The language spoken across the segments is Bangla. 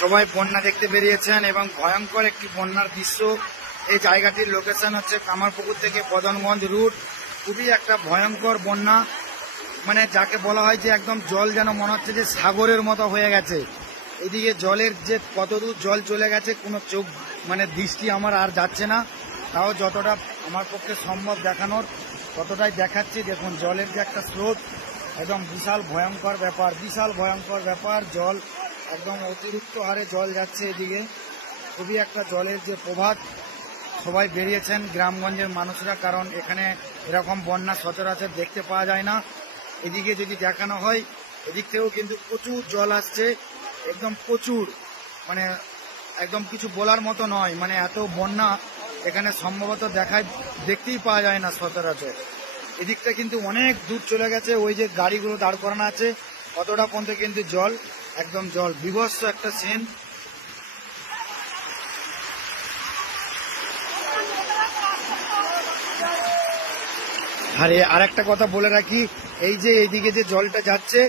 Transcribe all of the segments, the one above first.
সবাই বন্যা দেখতে বেরিয়েছেন এবং ভয়ঙ্কর একটি বন্যার দৃশ্য। এই জায়গাটির লোকেশন হচ্ছে কামারপুকুর থেকে বদনগঞ্জ রুট। খুবই একটা ভয়ঙ্কর বন্যা, মানে যাকে বলা হয় যে একদম জল যেন মনে হচ্ছে যে সাগরের মতো হয়ে গেছে। এদিকে জলের যে কতদূর জল চলে গেছে কোনো চোখ মানে দৃষ্টি আমার আর যাচ্ছে না, তাও যতটা আমার পক্ষে সম্ভব দেখানোর ততটাই দেখাচ্ছি। দেখুন জলের যে একটা স্রোত, একদম বিশাল ভয়ঙ্কর ব্যাপার, বিশাল ভয়ঙ্কর ব্যাপার। জল একদম অতিরিক্ত হারে জল যাচ্ছে এদিকে। খুবই একটা জলের যে প্রভাব, সবাই বেরিয়েছেন গ্রামগঞ্জের মানুষরা, কারণ এখানে এরকম বন্যা সচরাচর দেখতে পাওয়া যায় না। এদিকে যদি দেখানো হয়, এদিক থেকেও কিন্তু প্রচুর জল আসছে, একদম প্রচুর, মানে একদম কিছু বলার মতো নয়। মানে এত বন্যা এখানে সম্ভবত দেখতেই পাওয়া যায় না সচরাচর। এদিকটা কিন্তু অনেক দূর চলে গেছে, ওই যে গাড়িগুলো দাঁড় করানো আছে অতটা পর্যন্ত কিন্তু জল, একদম জল, বিভৎস একটা সিন। আর একটা কথা বলে রাখি, এই যে এইদিকে যে জলটা যাচ্ছে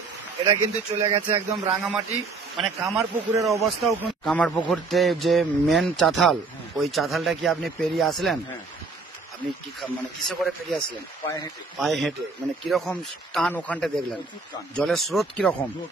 এটা কিন্তু চলে গেছে একদম রাঙামাটি, মানে কামারপুকুরের অবস্থাও। কামারপুকুরতে যে মেন চাতাল, ওই চাতালটা কি আপনি পেরিয়ে আসলেন? আপনি কি মানে কিসে করে পেরিয়ে আসলেন? পায়ে হেঁটে। মানে কিরকম টান ওখানটা দেখলেন? জলের স্রোত কিরকম?